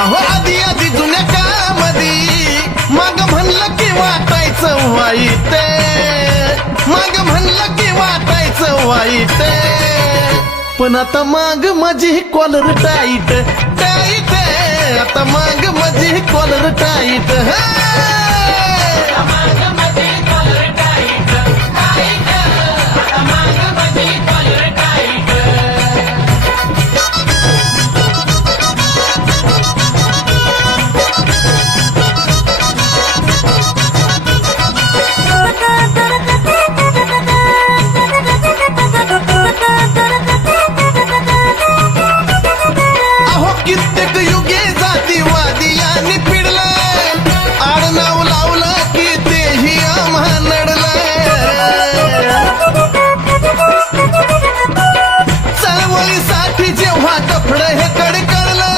अहो आधी आधी जुन्या काळामध्ये मग म्हणलं की वाटायचं वाईट, मग म्हणलं की वाटायचं वाईट, पण आता माग माझी कॉलर टाईट टाईट, आता माग माझी कॉलर टाईट. कित्येक युगे जातीवादी यांनी पिडलं, आडनाव